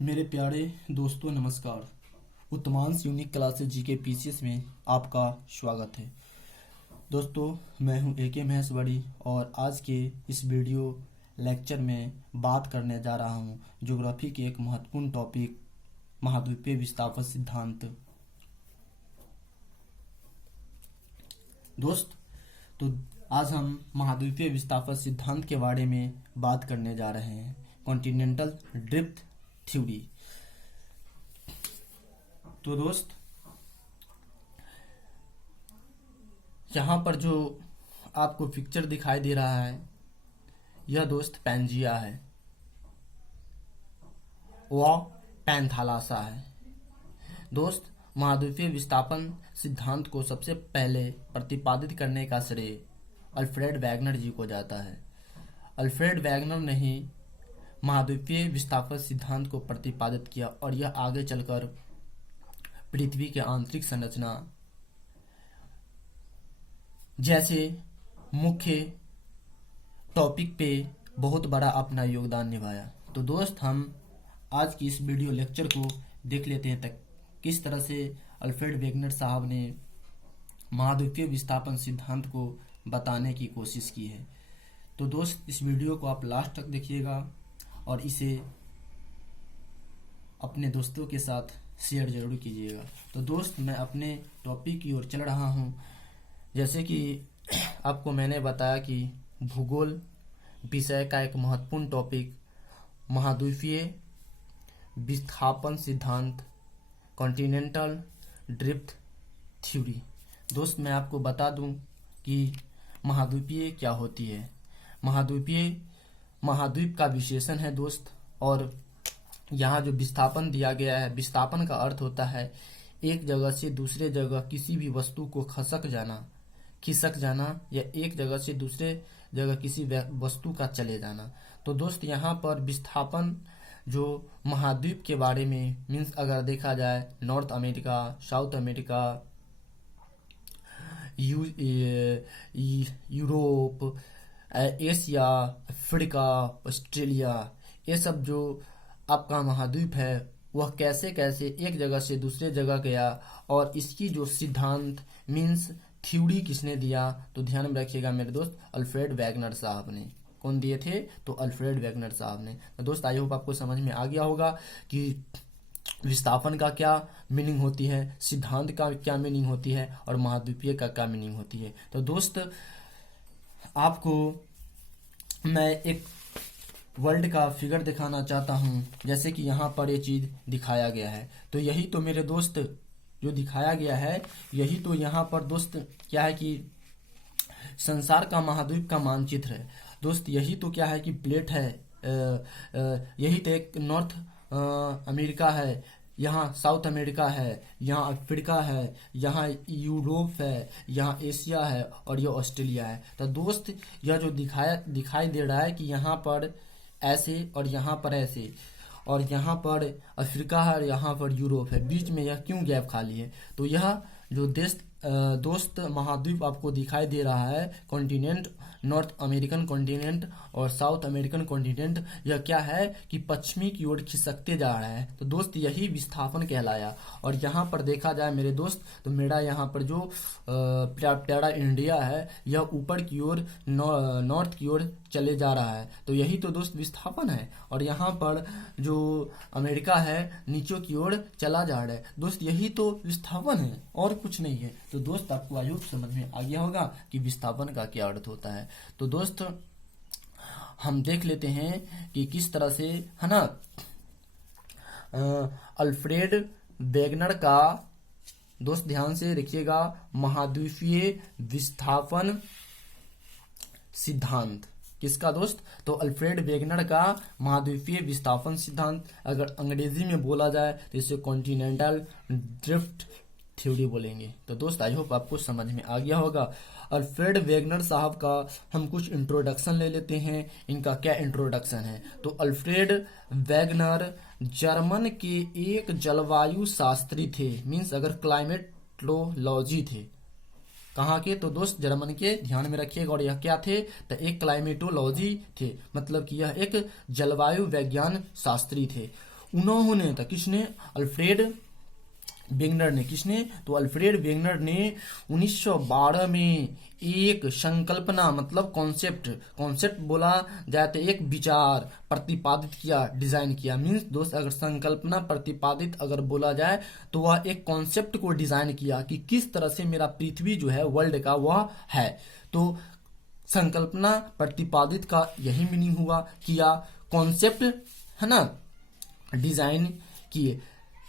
मेरे प्यारे दोस्तों नमस्कार। उत्तमांश यूनिक क्लासेस जीके पीसीएस में आपका स्वागत है। दोस्तों मैं हूं एके महेश्वरी और आज के इस वीडियो लेक्चर में बात करने जा रहा हूं ज्योग्राफी के एक महत्वपूर्ण टॉपिक महाद्वीपीय विस्थापन सिद्धांत। दोस्त तो आज हम महाद्वीपीय विस्थापन सिद्धांत के बारे में बात करने जा रहे हैं। Continental drift theory. तो दोस्त यहाँ पर जो आपको पिक्चर दिखाई दे रहा है यह दोस्त पैंजिया है, वह पैंथालासा है। दोस्त महाद्वीपीय विस्थापन सिद्धांत को सबसे पहले प्रतिपादित करने का श्रेय अल्फ्रेड वैगनर जी को जाता है। अल्फ्रेड वैगनर ने ही महाद्वीपीय विस्थापन सिद्धांत को प्रतिपादित किया और यह आगे चलकर पृथ्वी के आंतरिक संरचना जैसे मुख्य टॉपिक पे बहुत बड़ा अपना योगदान निभाया। तो दोस्त हम आज की इस वीडियो लेक्चर को देख लेते हैं तक किस तरह से अल्फ्रेड वैगनर साहब ने महाद्वीपीय विस्थापन सिद्धांत को बताने की कोशिश की है। तो दोस्त इस वीडियो को आप लास्ट तक देखिएगा और इसे अपने दोस्तों के साथ शेयर जरूर कीजिएगा। तो दोस्त मैं अपने टॉपिक की ओर चल रहा हूं। जैसे कि आपको मैंने बताया कि भूगोल विषय का एक महत्वपूर्ण टॉपिक महाद्वीपीय विस्थापन सिद्धांत कॉन्टिनेंटल ड्रिफ्ट थ्योरी। दोस्त मैं आपको बता दूं कि महाद्वीपीय क्या होती है। महाद्वीप का विशेषण है दोस्त, और यहाँ जो विस्थापन दिया गया है, विस्थापन का अर्थ होता है एक जगह से दूसरे जगह किसी भी वस्तु को खिसक जाना या एक जगह से दूसरे जगह किसी वस्तु का चले जाना। तो दोस्त यहाँ पर विस्थापन जो महाद्वीप के बारे में मीन्स अगर देखा जाए north America, south America, Europe, Asia, Africa, Australia, ये सब जो आपका महाद्वीप है वह कैसे कैसे एक जगह से दूसरे जगह गया और इसकी जो सिद्धांत मीन्स थ्योरी किसने दिया, तो ध्यान में रखिएगा मेरे दोस्त, अल्फ्रेड वैगनर साहब ने। कौन दिए थे? तो अल्फ्रेड वैगनर साहब ने। तो दोस्त आई होप आपको समझ में आ गया होगा कि विस्थापन का क्या मीनिंग होती है, सिद्धांत का क्या मीनिंग होती है और महाद्वीपीय का क्या मीनिंग होती है। तो दोस्त आपको मैं एक वर्ल्ड का फिगर दिखाना चाहता हूं। जैसे कि यहाँ पर ये चीज दिखाया गया है, तो यही तो मेरे दोस्त जो दिखाया गया है यही तो यहाँ पर दोस्त क्या है कि संसार का महाद्वीप का मानचित्र है। दोस्त यही तो क्या है कि प्लेट है, यही तो एक नॉर्थ अमेरिका है, यहाँ साउथ अमेरिका है, यहाँ अफ्रीका है, यहाँ यूरोप है, यहाँ एशिया है और यह ऑस्ट्रेलिया है। तो दोस्त यह जो दिखाई दे रहा है कि यहाँ पर ऐसे और यहाँ पर ऐसे और यहाँ पर अफ्रीका है और यहाँ पर यूरोप है, बीच में यह क्यों गैप खाली है? तो यह जो दोस्त महाद्वीप आपको दिखाई दे रहा है, कॉन्टिनेंट, नॉर्थ अमेरिकन कॉन्टिनेंट और साउथ अमेरिकन कॉन्टिनेंट, यह क्या है कि पश्चिमी की ओर खिसकते जा रहा है। तो दोस्त यही विस्थापन कहलाया। और यहाँ पर देखा जाए मेरे दोस्त, तो मेरा यहाँ पर जो प्यारा इंडिया है यह ऊपर की ओर नॉर्थ की ओर चले जा रहा है। तो यही तो दोस्त विस्थापन है। और यहाँ पर जो अमेरिका है नीचे की ओर चला जा रहा है। दोस्त यही तो विस्थापन है और कुछ नहीं है। तो दोस्त आपको आई होप समझ में आ गया होगा कि विस्थापन का क्या अर्थ होता है। तो दोस्त हम देख लेते हैं कि किस तरह से है ना अल्फ्रेड वैगनर का, दोस्त ध्यान से देखिएगा, महाद्वीपीय विस्थापन सिद्धांत किसका दोस्त? तो अल्फ्रेड वैगनर का महाद्वीपीय विस्थापन सिद्धांत। अगर अंग्रेजी में बोला जाए तो इसे कॉन्टिनेंटल ड्रिफ्ट थ्योरी बोलेंगे। तो दोस्त आई होप आपको समझ में आ गया होगा। अल्फ्रेड वैगनर साहब का हम कुछ इंट्रोडक्शन ले लेते हैं। इनका क्या इंट्रोडक्शन है? तो अल्फ्रेड वैगनर जर्मन के एक जलवायु शास्त्री थे, मीन्स अगर क्लाइमेटोलॉजी थे। कहाँ के? तो दोस्त जर्मन के, ध्यान में रखिएगा। और यह क्या थे? तो एक क्लाइमेटोलॉजी थे, मतलब कि यह एक जलवायु विज्ञान शास्त्री थे। उन्होंने था किसने, अल्फ्रेड वेगनर ने। किसने, तो अल्फ्रेड वेगनर ने 1912 में एक संकल्पना मतलब कॉन्सेप्ट बोला जाए तो एक विचार प्रतिपादित किया, डिजाइन किया। मीन्स दोस्त अगर संकल्पना प्रतिपादित अगर बोला जाए तो वह एक कॉन्सेप्ट को डिजाइन किया कि किस तरह से मेरा पृथ्वी जो है वर्ल्ड का वह है। तो संकल्पना प्रतिपादित का यही मीनिंग हुआ, किया, कॉन्सेप्ट है ना, डिजाइन किए,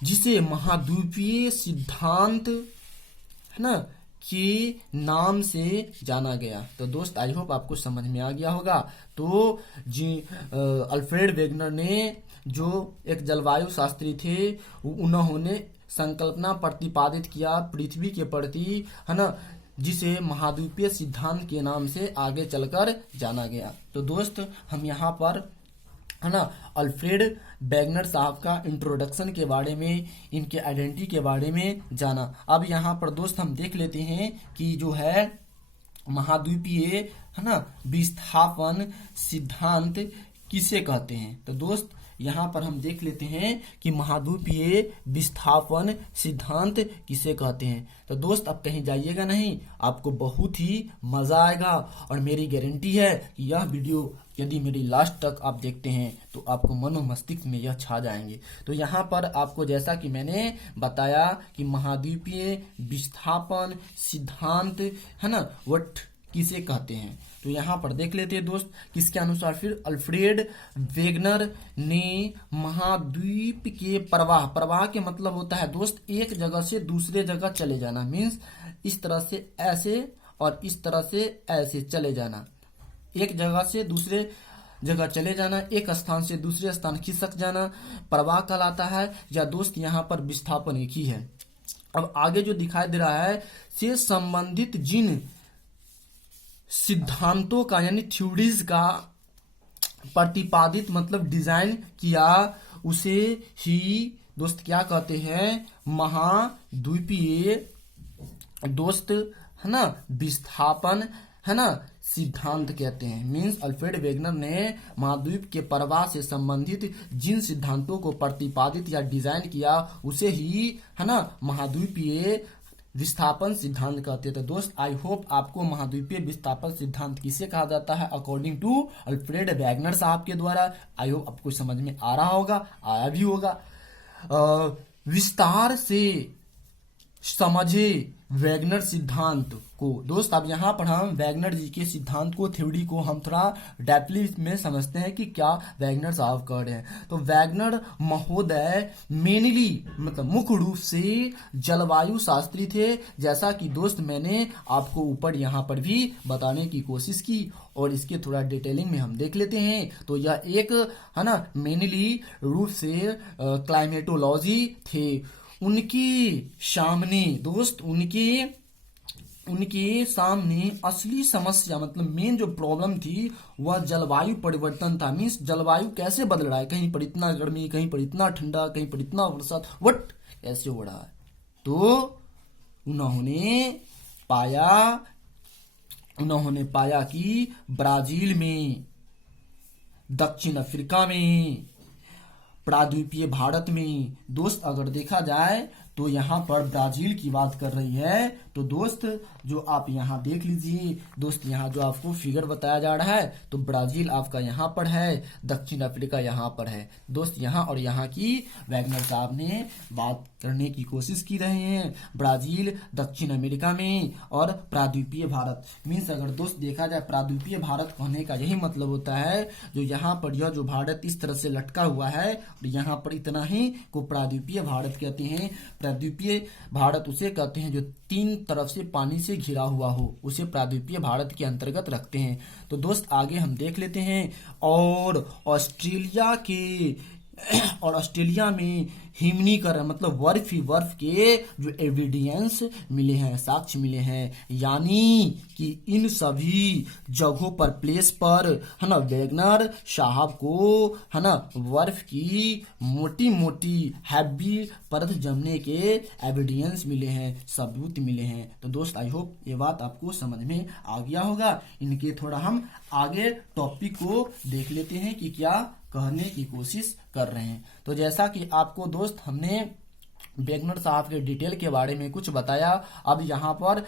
जिसे महाद्वीपीय सिद्धांत है ना के नाम से जाना गया। तो दोस्त आई होप आपको समझ में आ गया होगा। तो अल्फ्रेड वेगनर ने जो एक जलवायु शास्त्री थे, उन्होंने संकल्पना प्रतिपादित किया पृथ्वी के प्रति है ना, जिसे महाद्वीपीय सिद्धांत के नाम से आगे चलकर जाना गया। तो दोस्त हम यहाँ पर है ना अल्फ्रेड वेगनर साहब का इंट्रोडक्शन के बारे में, इनके आइडेंटिटी के बारे में जाना। अब यहाँ पर दोस्त हम देख लेते हैं कि जो है महाद्वीपीय है ना विस्थापन सिद्धांत किसे कहते हैं। तो दोस्त यहाँ पर हम देख लेते हैं कि महाद्वीपीय विस्थापन सिद्धांत किसे कहते हैं। तो दोस्त अब कहीं जाइएगा नहीं, आपको बहुत ही मजा आएगा और मेरी गारंटी है कि यह वीडियो यदि मेरी लास्ट तक आप देखते हैं तो आपको मनो मस्तिष्क में यह छा जाएंगे। तो यहाँ पर आपको जैसा कि मैंने बताया कि महाद्वीपीय विस्थापन सिद्धांत है ना वट किसे कहते हैं। तो यहाँ पर देख लेते हैं दोस्त किसके अनुसार, फिर अल्फ्रेड वेगनर ने महाद्वीप के प्रवाह के मतलब होता है दोस्त एक जगह से दूसरे जगह चले जाना। मीन्स इस तरह से ऐसे और इस तरह से ऐसे चले जाना, एक जगह से दूसरे जगह चले जाना, एक स्थान से दूसरे स्थान खिसक जाना प्रवाह कहलाता है। या दोस्त यहाँ पर विस्थापन एक ही है। अब आगे जो दिखाई दे रहा है से संबंधित जिन सिद्धांतों का यानी थ्योरीज का प्रतिपादित मतलब डिजाइन किया उसे ही दोस्त क्या कहते हैं, महाद्वीपीय दोस्त है ना विस्थापन है ना सिद्धांत कहते हैं। मीन्स अल्फ्रेड वेगनर ने महाद्वीप के प्रवाह से संबंधित जिन सिद्धांतों को प्रतिपादित या डिजाइन किया उसे ही है ना महाद्वीपीय विस्थापन सिद्धांत कहते थे। दोस्त आई होप आपको महाद्वीपीय विस्थापन सिद्धांत किसे कहा जाता है अकॉर्डिंग टू अल्फ्रेड वेगनर साहब के द्वारा। आई होप आपको समझ में आ रहा होगा, आया भी होगा। विस्तार से समझे वेगनर सिद्धांत को। दोस्त अब यहाँ पर हम वेगनर जी के सिद्धांत को, थ्योरी को हम थोड़ा डेप्थली में समझते हैं कि क्या वेगनर साहब कर रहे हैं। तो वेगनर महोदय मेनली मतलब मुख्य रूप से जलवायु शास्त्री थे, जैसा कि दोस्त मैंने आपको ऊपर यहाँ पर भी बताने की कोशिश की और इसके थोड़ा डिटेलिंग में हम देख लेते हैं। तो यह एक है ना मेनली रूप से क्लाइमेटोलॉजी थे। उनके सामने दोस्त उनके सामने असली समस्या मतलब मेन जो प्रॉब्लम थी वह जलवायु परिवर्तन था। मीन्स जलवायु कैसे बदल रहा है, कहीं पर इतना गर्मी, कहीं पर इतना ठंडा, कहीं पर इतना बरसात, वट ऐसे हो रहा है। तो उन्होंने पाया कि ब्राजील में, दक्षिण अफ्रीका में, प्रायद्वीपीय भारत में दोस्त अगर देखा जाए तो यहाँ पर ब्राजील की बात कर रही है। तो दोस्त जो आप यहाँ देख लीजिए दोस्त, यहाँ जो आपको फिगर बताया जा रहा है तो ब्राजील आपका यहाँ पर है, दक्षिण अफ्रीका यहाँ पर है। दोस्त यहाँ और यहाँ की वेगनर साहब ने बात करने की कोशिश की रहे हैं, ब्राजील, दक्षिण अमेरिका में और प्रायद्वीपीय भारत। मीन्स अगर दोस्त देखा जाए प्रायद्वीपीय भारत कहने का यही मतलब होता है जो यहाँ पर यह जो भारत इस तरह से लटका हुआ है और यहाँ पर इतना ही को प्रायद्वीपीय भारत कहते हैं। प्रायद्वीपीय भारत उसे कहते हैं जो तीन तरफ से पानी से घिरा हुआ हो, उसे प्रायद्वीपीय भारत के अंतर्गत रखते हैं। तो दोस्त आगे हम देख लेते हैं। और ऑस्ट्रेलिया में हिमनीकरण मतलब बर्फ के जो एविडेंस मिले हैं, साक्ष्य मिले हैं, यानी कि इन सभी जगहों पर प्लेस पर है ना वेगनर साहब को है ना बर्फ की मोटी मोटी हैवी परत जमने के एविडेंस मिले हैं, सबूत मिले हैं। तो दोस्त आई होप ये बात आपको समझ में आ गया होगा। इनके थोड़ा हम आगे टॉपिक को देख लेते हैं कि क्या कहने की कोशिश कर रहे हैं। तो जैसा कि आपको दोस्त हमने वैगनर साहब के डिटेल के बारे में कुछ बताया, अब यहाँ पर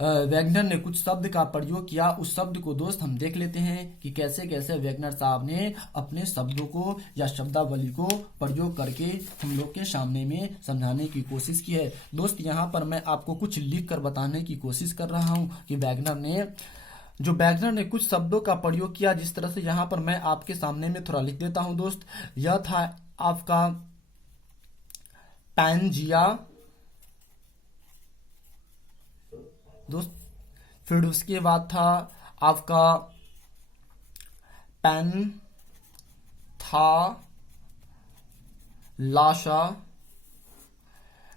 वैगनर ने कुछ शब्द का प्रयोग किया, उस शब्द को दोस्त हम देख लेते हैं कि कैसे कैसे वैगनर साहब ने अपने शब्दों को या शब्दावली को प्रयोग करके हम लोग के सामने में समझाने की कोशिश की है। दोस्त यहाँ पर मैं आपको कुछ लिख कर बताने की कोशिश कर रहा हूँ कि वैगनर ने कुछ शब्दों का प्रयोग किया। जिस तरह से यहाँ पर मैं आपके सामने में थोड़ा लिख देता हूँ दोस्त। यह था आपका पैंजिया दोस्त, फिर उसके बाद था आपका पैंथालाशा,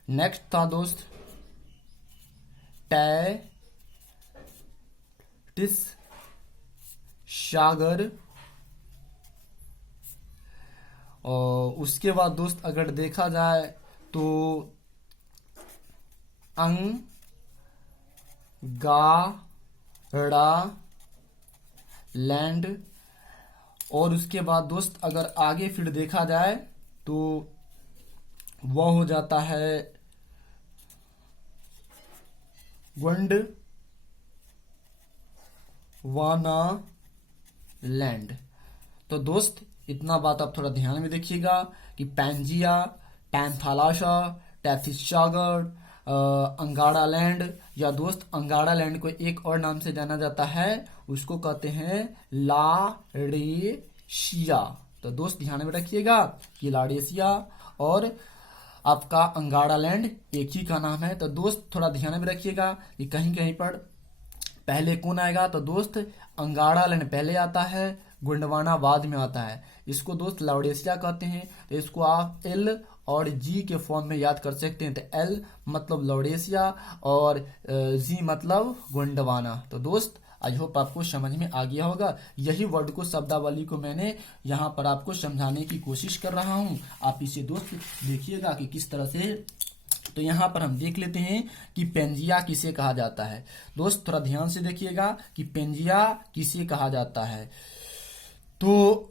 नेक्स्ट था दोस्त टैटिस सागर, और उसके बाद दोस्त अगर देखा जाए तो अंगारा लैंड, और उसके बाद दोस्त अगर आगे फिर देखा जाए तो वह हो जाता है गोंडवाना लैंड। तो दोस्त इतना बात आप थोड़ा ध्यान में देखिएगा कि पैंजिया, पैंथालाशा, टैथिस सागर, अंगाड़ा लैंड, या दोस्त अंगाड़ा लैंड को एक और नाम से जाना जाता है, उसको कहते हैं लाडेशिया। तो दोस्त ध्यान में रखिएगा कि लाडेशिया और आपका अंगाड़ा लैंड एक ही का नाम है। तो दोस्त थोड़ा ध्यान में रखिएगा कि कहीं कहीं पर पहले कौन आएगा, तो दोस्त अंगाड़ा लैंड पहले आता है, गोंडवाना बाद में आता है। इसको दोस्त लाउडेशिया कहते हैं। तो इसको आप एल और जी के फॉर्म में याद कर सकते हैं। तो एल मतलब लाउडेशिया और जी मतलब गोंडवाना। तो दोस्त आई होप आपको समझ में आ गया होगा। यही वर्ड को, शब्दावली को मैंने यहाँ पर आपको समझाने की कोशिश कर रहा हूँ। आप इसे दोस्त देखिएगा कि किस तरह से। तो यहाँ पर हम देख लेते हैं कि पेंजिया किसे कहा जाता है। दोस्त थोड़ा ध्यान से देखिएगा कि पेंजिया किसे कहा जाता है। तो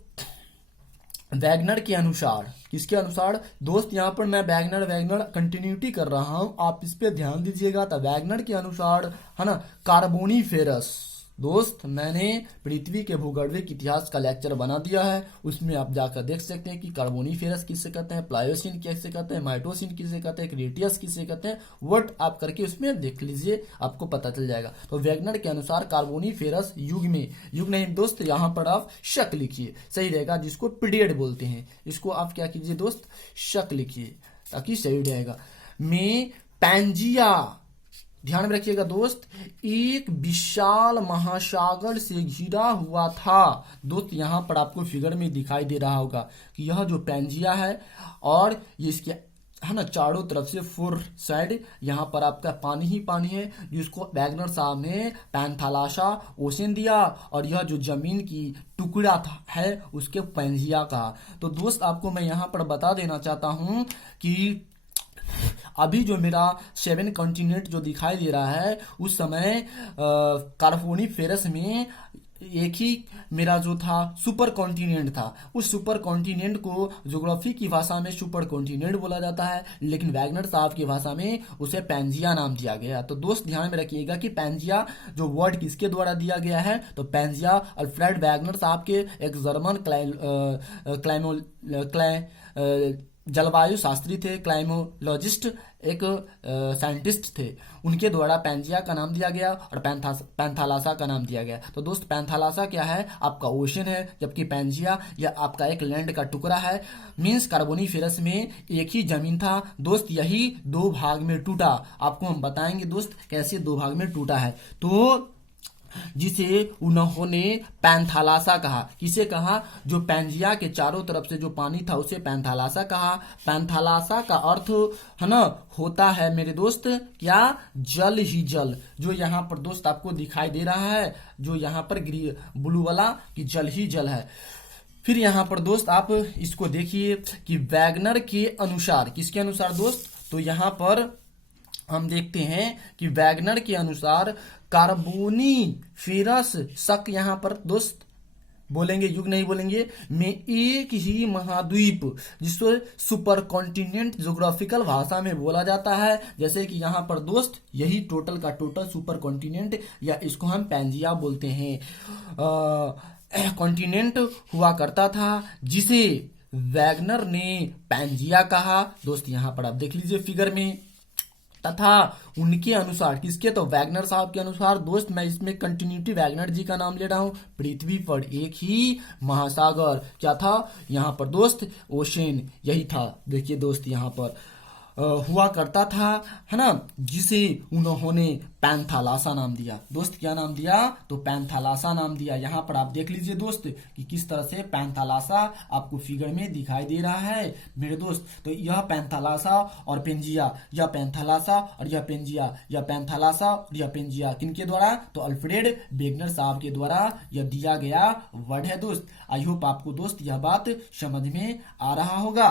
वैगनर के अनुसार, किसके अनुसार दोस्त, यहाँ पर मैं वैगनर कंटिन्यूटी कर रहा हूं, आप इस पे ध्यान दीजिएगा। तो वैगनर के अनुसार है ना, कार्बोनीफेरस। दोस्त मैंने पृथ्वी के भूगर्भिक इतिहास का लेक्चर बना दिया है, उसमें आप जाकर देख सकते हैं कि कार्बोनीफेरस किसे कहते हैं, प्लायोसिन किसे कहते हैं, माइटोसिन किसे कहते हैं, क्रेटियस किसे कहते हैं, वर्ड आप करके उसमें देख लीजिए, आपको पता चल जाएगा। तो वैगनर के अनुसार कार्बोनीफेरस युग में, युग नहीं दोस्त, यहाँ पर आप शक लिखिए, सही रहेगा, जिसको पीरियड बोलते हैं, इसको आप क्या कीजिए दोस्त, शक लिखिए ताकि सही रहेगा। में पैंजिया, ध्यान में रखिएगा दोस्त, एक विशाल महासागर से घिरा हुआ था। दोस्त यहाँ पर आपको फिगर में दिखाई दे रहा होगा कि यह जो पैंजिया है और ये इसके है ना चारों तरफ से फोर साइड यहाँ पर आपका पानी ही पानी है, जिसको वैगनर साहब ने पैंथालाशा ओशन दिया, और यह जो जमीन की टुकड़ा था है उसके पैंजिया कहा। तो दोस्त आपको मैं यहाँ पर बता देना चाहता हूँ कि अभी जो मेरा 7 कॉन्टिनेंट जो दिखाई दे रहा है, उस समय कार्बोनीफेरस में एक ही मेरा जो था सुपर कॉन्टिनेंट था। उस सुपर कॉन्टिनेंट को ज्योग्राफी की भाषा में सुपर कॉन्टिनेंट बोला जाता है, लेकिन वैगनर साहब की भाषा में उसे पैंजिया नाम दिया गया। तो दोस्त ध्यान में रखिएगा कि पैंजिया जो वर्ड किसके द्वारा दिया गया है, तो पैंजिया अल्फ्रेड वैगनर साहब के एक जर्मन जलवायु शास्त्री थे, क्लाइमोलॉजिस्ट, एक साइंटिस्ट थे, उनके द्वारा पैंजिया का नाम दिया गया और पैंथालाशा का नाम दिया गया। तो दोस्त पैंथालाशा क्या है, आपका ओशन है, जबकि पैंजिया यह आपका एक लैंड का टुकड़ा है। मीन्स कार्बोनीफेरस में एक ही जमीन था दोस्त, यही दो भाग में टूटा। आपको हम बताएंगे दोस्त कैसे दो भाग में टूटा है। तो जिसे उन्होंने पैंथालाशा कहा, किसे कहा, जो पैंजिया के चारों तरफ से जो पानी था उसे पैंथालाशा कहा। पैंथालाशा का अर्थ है ना होता है मेरे दोस्त क्या, जल ही जल। जो यहाँ पर दोस्त आपको दिखाई दे रहा है, जो यहाँ पर ब्लू वाला, कि जल ही जल है। फिर यहाँ पर दोस्त आप इसको देखिए कि वैगनर के अनुसार, किसके अनुसार दोस्त, तो यहाँ पर हम देखते हैं कि वैगनर के अनुसार कार्बोनीफेरस शक यहाँ पर दोस्त बोलेंगे, युग नहीं बोलेंगे, में एक ही महाद्वीप, जिसको सुपर कॉन्टिनेंट ज्योग्राफिकल भाषा में बोला जाता है। जैसे कि यहाँ पर दोस्त यही टोटल का टोटल सुपर कॉन्टिनेंट, या इसको हम पैंजिया बोलते हैं, कॉन्टिनेंट हुआ करता था, जिसे वैगनर ने पैंजिया कहा। दोस्त यहाँ पर आप देख लीजिए फिगर में, तथा उनके अनुसार, किसके, तो वैगनर साहब के अनुसार दोस्त, मैं इसमें कंटिन्यूटी वैगनर जी का नाम ले रहा हूं, पृथ्वी पर एक ही महासागर क्या था यहाँ पर दोस्त, ओशन, यही था। देखिए दोस्त यहाँ पर हुआ करता था, है ना, जिसे उन्होंने पैंथालासा नाम दिया। दोस्त क्या नाम दिया, तो पैंथालासा नाम दिया। यहाँ पर आप देख लीजिए दोस्त कि किस तरह से पैंथालासा आपको फिगर में दिखाई दे रहा है मेरे दोस्त। तो यह पैंथालासा और पेंजिया, यह पैंथालासा और यह पेंजिया, यह पैंथालासा और यह पेंजिया, किनके द्वारा, तो अल्फ्रेड वेगनर साहब के द्वारा यह दिया गया वर्ड है दोस्त। आई होप आपको दोस्त यह बात समझ में आ रहा होगा।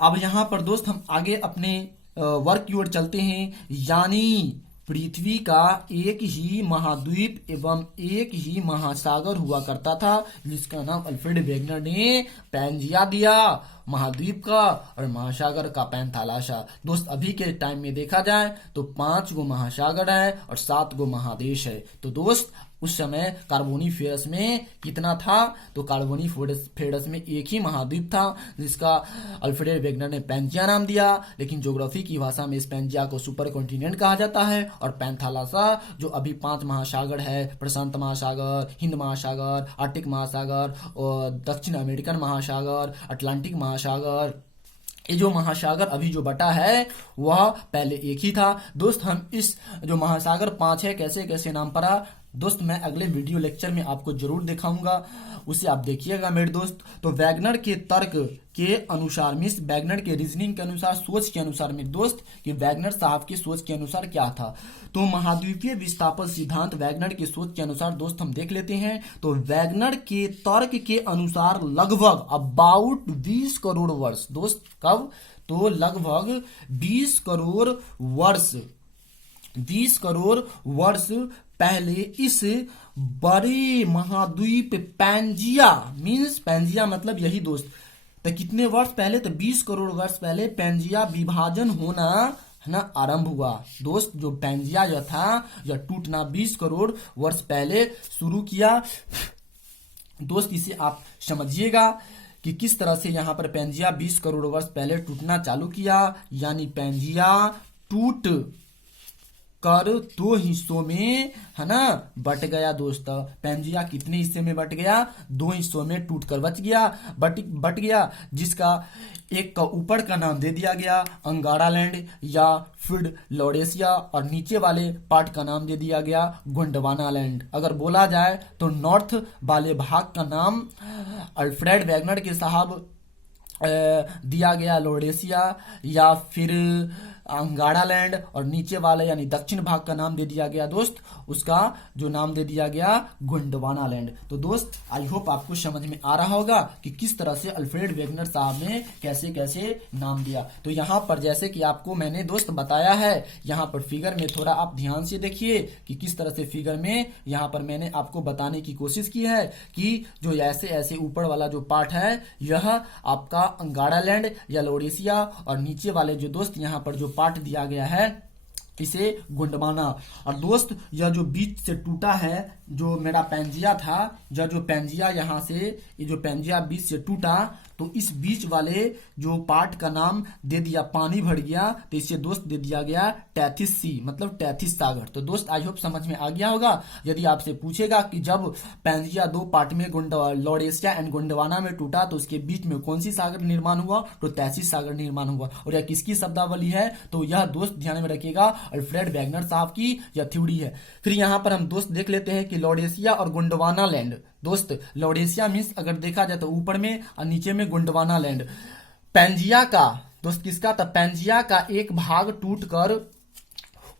अब यहाँ पर दोस्त हम आगे अपने वर्क की ओर चलते हैं, यानी पृथ्वी का एक ही महाद्वीप एवं एक ही महासागर हुआ करता था, जिसका नाम अल्फ्रेड वेगनर ने पैंजिया दिया महाद्वीप का, और महासागर का पैंथालासा। दोस्त अभी के टाइम में देखा जाए तो 5 गो महासागर है और 7 गो महादेश है। तो दोस्त उस समय कार्बोनीफेरस में कितना था, तो कार्बोनीफेरस में एक ही महाद्वीप था, जिसका अल्फ्रेड वेगनर ने पैंजिया नाम दिया। लेकिन ज्योग्राफी की भाषा में इस पैंजिया को सुपर कॉन्टिनेंट कहा जाता है। और पैंथालासा जो अभी 5 महासागर है, प्रशांत महासागर, हिंद महासागर, आर्कटिक महासागर, और दक्षिण अमेरिकन महासागर, अटलांटिक महासागर, ये जो महासागर अभी जो बटा है वह पहले एक ही था। दोस्त हम इस जो महासागर 5 है कैसे कैसे नाम पड़ा, दोस्त मैं अगले वीडियो लेक्चर में आपको जरूर दिखाऊंगा, उसे आप देखिएगा मेरे दोस्त। तो वैगनर के तर्क के अनुसार, मीन्स वैगनर के रीजनिंग के अनुसार, सोच के अनुसार मेरे दोस्त, कि वैगनर साहब की सोच के अनुसार क्या था, तो महाद्वीपीय विस्थापन सिद्धांत वैगनर की सोच के अनुसार दोस्त हम देख लेते हैं। तो वैगनर के तर्क के अनुसार लगभग अबाउट 20 करोड़ वर्ष, दोस्त कब, तो लगभग 20 करोड़ वर्ष, 20 करोड़ वर्ष पहले इस बड़े महाद्वीप पैंजिया, मीन्स पैंजिया मतलब यही दोस्त, तो कितने वर्ष पहले, तो 20 करोड़ वर्ष पहले पैंजिया विभाजन होना, है ना, आरंभ हुआ। दोस्त जो पैंजिया जो था यह टूटना 20 करोड़ वर्ष पहले शुरू किया। दोस्त इसे आप समझिएगा कि किस तरह से यहाँ पर पैंजिया 20 करोड़ वर्ष पहले टूटना चालू किया, यानी पैंजिया टूट कर 2 हिस्सों में, है ना, बट गया। दोस्त पैंजिया कितने हिस्से में बट गया, 2 हिस्सों में टूट कर बच गया, बट गया, जिसका एक का ऊपर का नाम दे दिया गया अंगारा लैंड या फिर लॉरेशिया, और नीचे वाले पार्ट का नाम दे दिया गया गोंडवाना लैंड। अगर बोला जाए तो नॉर्थ वाले भाग का नाम अल्फ्रेड वेगनर के साहब दिया गया लॉरेशिया या फिर अंगारा लैंड, और नीचे वाले यानी दक्षिण भाग का नाम दे दिया गया दोस्त, उसका जो नाम दे दिया गया गोंडवाना लैंड। तो दोस्त आई होप आपको समझ में आ रहा होगा कि किस तरह से अल्फ्रेड वेगनर साहब ने कैसे कैसे नाम दिया। तो यहाँ पर जैसे कि आपको मैंने दोस्त बताया है, यहाँ पर फिगर में थोड़ा आप ध्यान से देखिए कि किस तरह से फिगर में यहाँ पर मैंने आपको बताने की कोशिश की है कि जो ऐसे ऐसे ऊपर वाला जो पार्ट है यह आपका अंगारा लैंड या लॉरेशिया, और नीचे वाले जो दोस्त यहाँ पर जो पार्ट दिया गया है इसे गोंडवाना। और दोस्त यह जो बीच से टूटा है जो मेरा पैंजिया था, यह जो पैंजिया यहाँ से ये जो पैंजिया बीच से टूटा, तो इस बीच वाले जो पार्ट का नाम दे दिया, पानी भर गया तो इसे दोस्त दे दिया गया टैथिस सी, मतलब टैथिस सागर। तो दोस्त आई होप समझ में आ गया होगा। यदि आपसे पूछेगा कि जब पैंजिया 2 पार्ट में लॉरेशिया एंड गोंडवाना में टूटा तो उसके बीच में कौन सी सागर निर्माण हुआ, तो टैथिस सागर निर्माण हुआ। और यह किसकी शब्दावली है, तो यह दोस्त ध्यान में रखिएगा अल्फ्रेड वेगनर साहब की यह थ्योरी है। फिर यहाँ पर हम दोस्त देख लेते हैं कि लॉरेशिया और गोंडवाना लैंड, दोस्त लॉरेशिया मीन्स अगर देखा जाए तो ऊपर में और नीचे में गोंडवाना लैंड। पैंजिया का दोस्त किसका था, पैंजिया का एक भाग टूटकर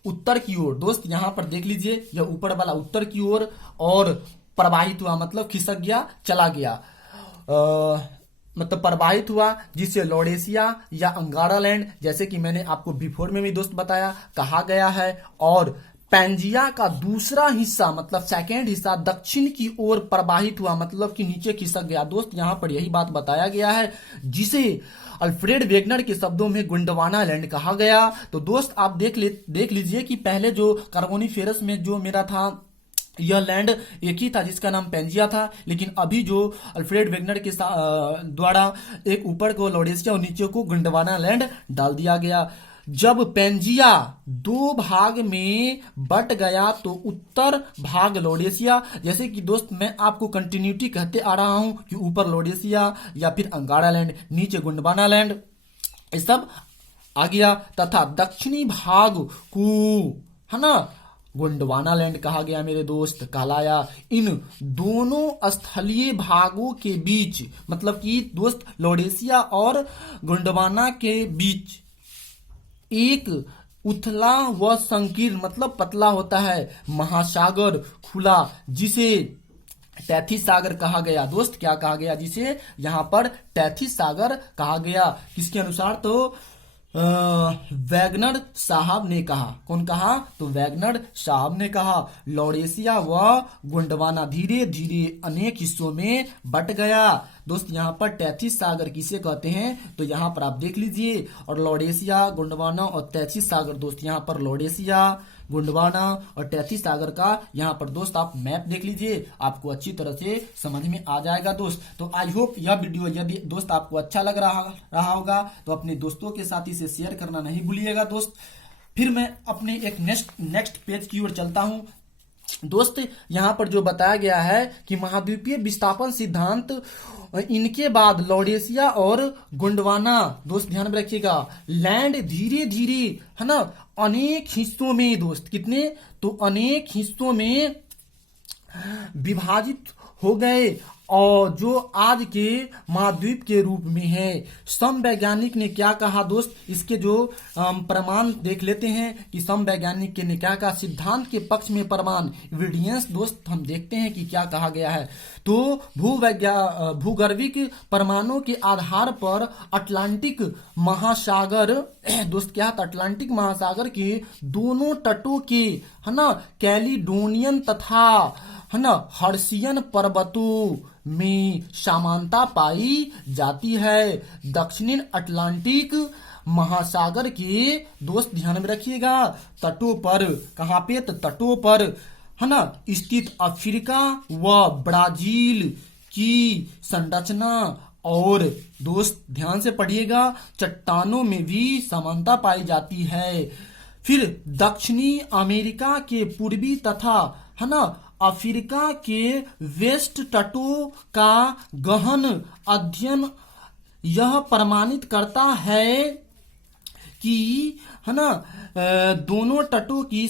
उत्तर की ओर, दोस्त यहां पर देख लीजिए यह ऊपर वाला उत्तर की ओर और प्रवाहित हुआ, मतलब खिसक गया, चला गया, मतलब प्रवाहित हुआ, जिससे लॉरेशिया या अंगारा लैंड, जैसे कि मैंने आपको बिफोर में भी दोस्त बताया, कहा गया है। और पैंजिया का दूसरा हिस्सा मतलब सेकेंड हिस्सा दक्षिण की ओर प्रवाहित हुआ, मतलब कि नीचे खिसक गया। दोस्त यहां पर यही बात बताया गया है, जिसे अल्फ्रेड वेगनर के शब्दों में गोंडवाना लैंड कहा गया। तो दोस्त आप देख लीजिए कि पहले जो कार्बोनिफेरस में जो मेरा था यह लैंड एक ही था जिसका नाम पैंजिया था, लेकिन अभी जो अल्फ्रेड वेगनर के द्वारा एक ऊपर को लॉरेशिया और नीचे को गोंडवाना लैंड डाल दिया गया। जब पैंजिया दो भाग में बट गया तो उत्तर भाग लॉरेशिया, जैसे कि दोस्त मैं आपको कंटिन्यूटी कहते आ रहा हूं कि ऊपर लॉरेशिया या फिर अंगारा लैंड, नीचे गोंडवाना लैंड, ये सब आ गया, तथा दक्षिणी भाग को है ना गोंडवाना लैंड कहा गया मेरे दोस्त, कहलाया। इन दोनों स्थलीय भागों के बीच मतलब कि दोस्त लॉरेशिया और गोंडवाना के बीच एक उथला व संकीर्ण मतलब पतला होता है महासागर खुला, जिसे टैथिस सागर कहा गया। दोस्त क्या कहा गया, जिसे यहां पर टैथिस सागर कहा गया। किसके अनुसार, तो वैगनर साहब ने कहा। कौन कहा, तो वैगनर साहब ने कहा। लॉरेशिया व गोंडवाना धीरे धीरे अनेक हिस्सों में बट गया। दोस्त यहाँ पर टैथिस सागर किसे कहते हैं, तो यहाँ पर आप देख लीजिए, और लॉरेशिया, गोंडवाना और टैथिस सागर। दोस्त यहाँ पर लॉरेशिया, गोंडवाना और टैथिस सागर का यहाँ पर दोस्त आप मैप देख लीजिए, आपको अच्छी तरह से समझ में आ जाएगा दोस्त। तो आई होप यह वीडियो यदि दोस्त आपको अच्छा लग रहा होगा तो अपने दोस्तों के साथ इसे शेयर करना नहीं भूलिएगा दोस्त। फिर मैं अपने एक नेक्स्ट पेज की ओर चलता हूं दोस्त। यहां पर जो बताया गया है कि महाद्वीपीय विस्थापन सिद्धांत, इनके बाद लॉरेशिया और गोंडवाना, दोस्त ध्यान में रखिएगा, लैंड धीरे धीरे है ना अनेक हिस्सों में, दोस्त कितने, तो अनेक हिस्सों में विभाजित हो गए और जो आज के महाद्वीप के रूप में है। समवैज्ञानिक ने क्या कहा दोस्त, इसके जो प्रमाण देख लेते हैं कि समवैज्ञानिक ने क्या कहा। सिद्धांत के पक्ष में प्रमाण एविडेंस, दोस्त हम देखते हैं कि क्या कहा गया है। तो भूगर्भिक प्रमाणों के आधार पर अटलांटिक महासागर दोस्त क्या था, अटलांटिक महासागर के दोनों तटों के है ना कैलिडोनियन तथा है ना हर्सियन पर्वतों में समानता पाई जाती है। दक्षिणी अटलांटिक महासागर के दोस्त ध्यान में रखिएगा तटों पर, कहां पे, तो तटों पर है ना स्थित अफ्रीका व ब्राजील की संरचना और दोस्त ध्यान से पढ़िएगा चट्टानों में भी समानता पाई जाती है। फिर दक्षिणी अमेरिका के पूर्वी तथा है ना अफ्रीका के वेस्ट तटों का गहन अध्ययन यह प्रमाणित करता है कि है ना दोनों तटों की